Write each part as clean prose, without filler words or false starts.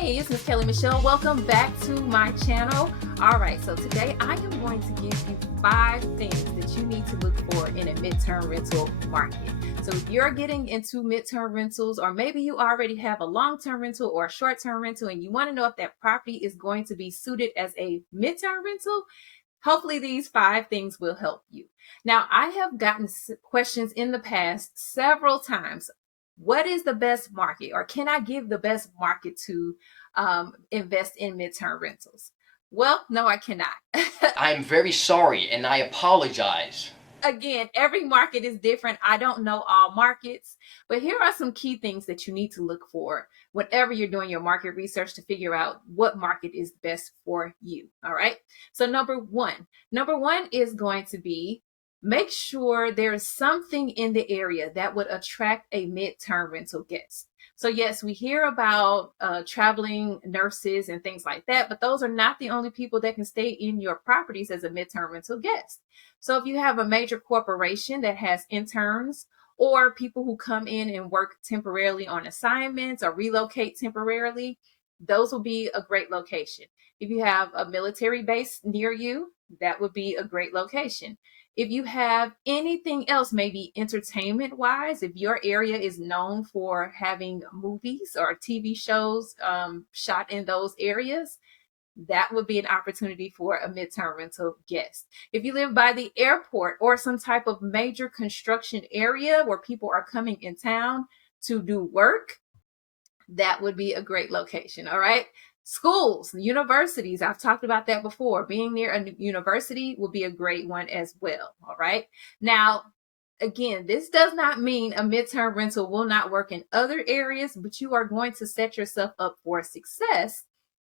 Hey, it's Miss Kelly Michelle. Welcome back to my channel. All right, so today I am going to give you 5 things that you need to look for in a midterm rental market. So if you're getting into midterm rentals, or maybe you already have a long-term rental or a short-term rental and you want to know if that property is going to be suited as a midterm rental, hopefully these 5 things will help you. Now, I have gotten questions in the past several times. What is the best market, or can I give the best market to invest in midterm rentals? Well, no, I cannot. I'm very sorry and I apologize. Again, every market is different. I don't know all markets, but here are some key things that you need to look for whenever you're doing your market research to figure out what market is best for you. All right. So number one is going to be, make sure there is something in the area that would attract a midterm rental guest. So yes, we hear about traveling nurses and things like that, but those are not the only people that can stay in your properties as a midterm rental guest. So if you have a major corporation that has interns or people who come in and work temporarily on assignments or relocate temporarily, those will be a great location. If you have a military base near you, that would be a great location. If you have anything else, maybe entertainment wise, if your area is known for having movies or TV shows shot in those areas, that would be an opportunity for a midterm rental guest. If you live by the airport or some type of major construction area where people are coming in town to do work, that would be a great location. All right. Schools, universities, I've talked about that before. Being near a university will be a great one as well. All right. Now, again, this does not mean a midterm rental will not work in other areas, but you are going to set yourself up for success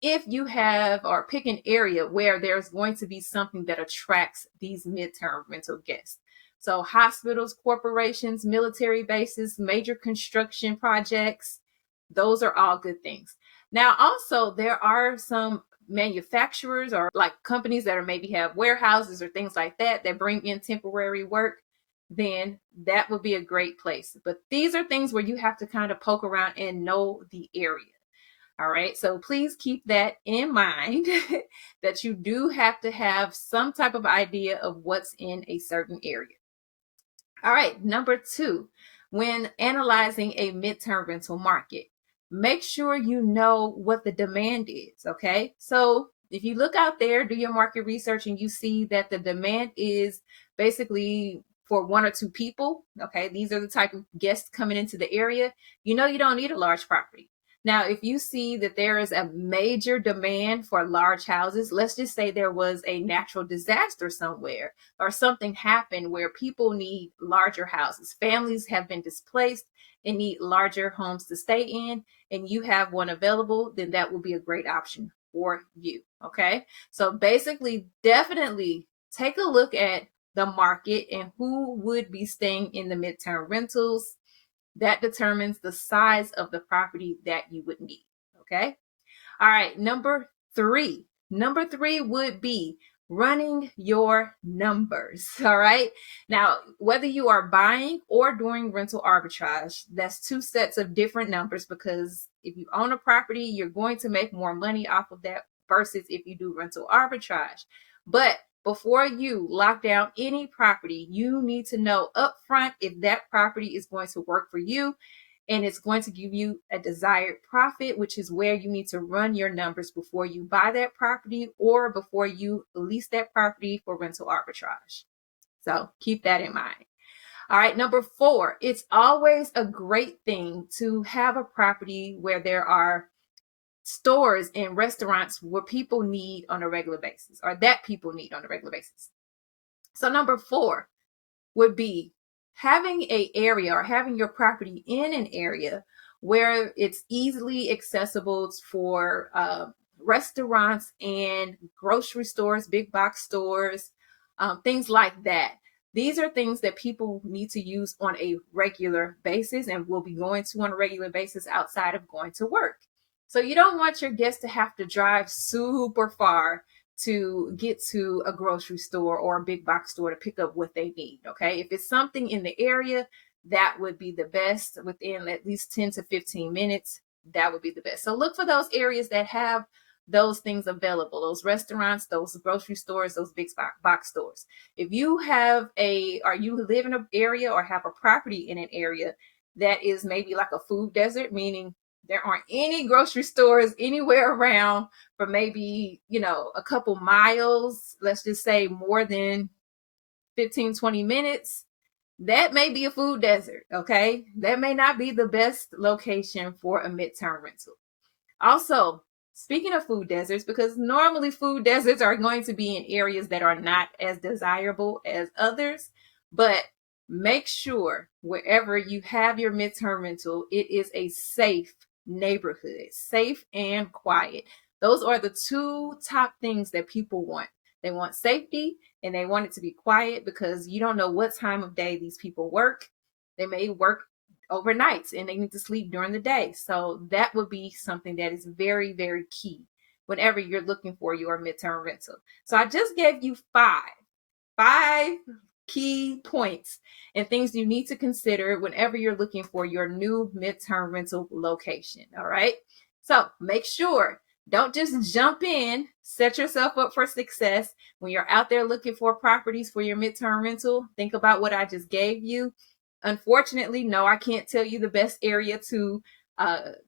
if you have or pick an area where there's going to be something that attracts these midterm rental guests. So hospitals, corporations, military bases, major construction projects, those are all good things. Now, also, there are some manufacturers or like companies that are maybe have warehouses or things like that that bring in temporary work, then that would be a great place. But these are things where you have to kind of poke around and know the area. All right, so please keep that in mind that you do have to have some type of idea of what's in a certain area. All right, number 2, when analyzing a midterm rental market, make sure you know what the demand is. Okay, so if you look out there, do your market research, and you see that the demand is basically for 1 or 2 people, okay, these are the type of guests coming into the area, you know you don't need a large property. Now, if you see that there is a major demand for large houses, let's just say there was a natural disaster somewhere or something happened where people need larger houses. Families have been displaced and need larger homes to stay in, and you have one available, then that will be a great option for you. Okay. So basically, definitely take a look at the market and who would be staying in the midterm rentals. That determines the size of the property that you would need. Okay. All right. Number three would be running your numbers. All right. Now, whether you are buying or doing rental arbitrage, that's 2 sets of different numbers, because if you own a property, you're going to make more money off of that versus if you do rental arbitrage. But before you lock down any property, you need to know upfront if that property is going to work for you and it's going to give you a desired profit, which is where you need to run your numbers before you buy that property or before you lease that property for rental arbitrage. So keep that in mind. All right, number 4, it's always a great thing to have a property where there are stores and restaurants where people need on a regular basis, or that people need on a regular basis. So number 4 would be having a area or having your property in an area where it's easily accessible for restaurants and grocery stores, big box stores, things like that. These are things that people need to use on a regular basis and will be going to on a regular basis outside of going to work. So you don't want your guests to have to drive super far to get to a grocery store or a big box store to pick up what they need. Okay. If it's something in the area, that would be the best within at least 10 to 15 minutes. that would be the best. So look for those areas that have those things available, those restaurants, those grocery stores, those big box stores. If you have or you live in an area or have a property in an area that is maybe like a food desert, meaning there aren't any grocery stores anywhere around for maybe, a couple miles, let's just say more than 15, 20 minutes, that may be a food desert, okay? That may not be the best location for a midterm rental. Also, speaking of food deserts, because normally food deserts are going to be in areas that are not as desirable as others, but make sure wherever you have your midterm rental, it is a safe neighborhood, safe and quiet. Those are the two top things that people want. They want safety and they want it to be quiet, because you don't know what time of day these people work. They may work overnights and they need to sleep during the day. So that would be something that is very, very key whenever you're looking for your midterm rental. So I just gave you five key points and things you need to consider whenever you're looking for your new midterm rental location. All right. So make sure, don't just jump in, set yourself up for success. When you're out there looking for properties for your midterm rental, think about what I just gave you. Unfortunately, no, I can't tell you the best area to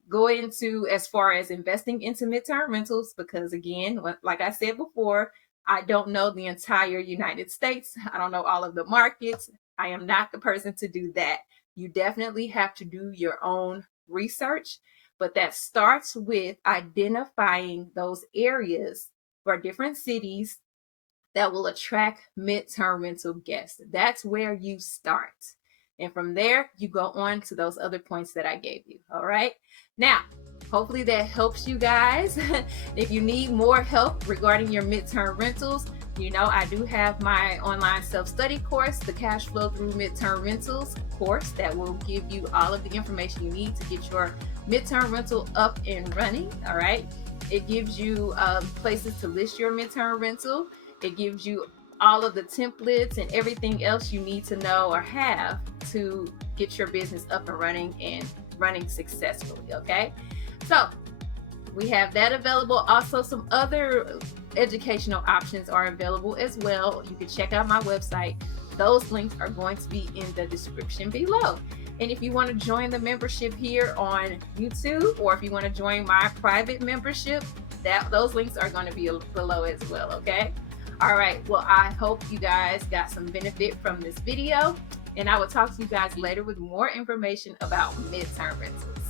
go into as far as investing into midterm rentals, because again, like I said before, I don't know the entire United States. I don't know all of the markets. I am not the person to do that. You definitely have to do your own research, but that starts with identifying those areas for different cities that will attract midterm rental guests. That's where you start. And from there, you go on to those other points that I gave you. All right. Now, hopefully that helps you guys. If you need more help regarding your midterm rentals, I do have my online self-study course, the Cash Flow Through Midterm Rentals course, that will give you all of the information you need to get your midterm rental up and running. All right. It gives you places to list your midterm rental. It gives you all of the templates and everything else you need to know or have to get your business up and running successfully. Okay. So we have that available. Also, some other educational options are available as well. You can check out my website. Those links are going to be in the description below. And if you want to join the membership here on YouTube, or if you want to join my private membership, those links are going to be below as well. Okay. All right. Well, I hope you guys got some benefit from this video, and I will talk to you guys later with more information about midterm rentals.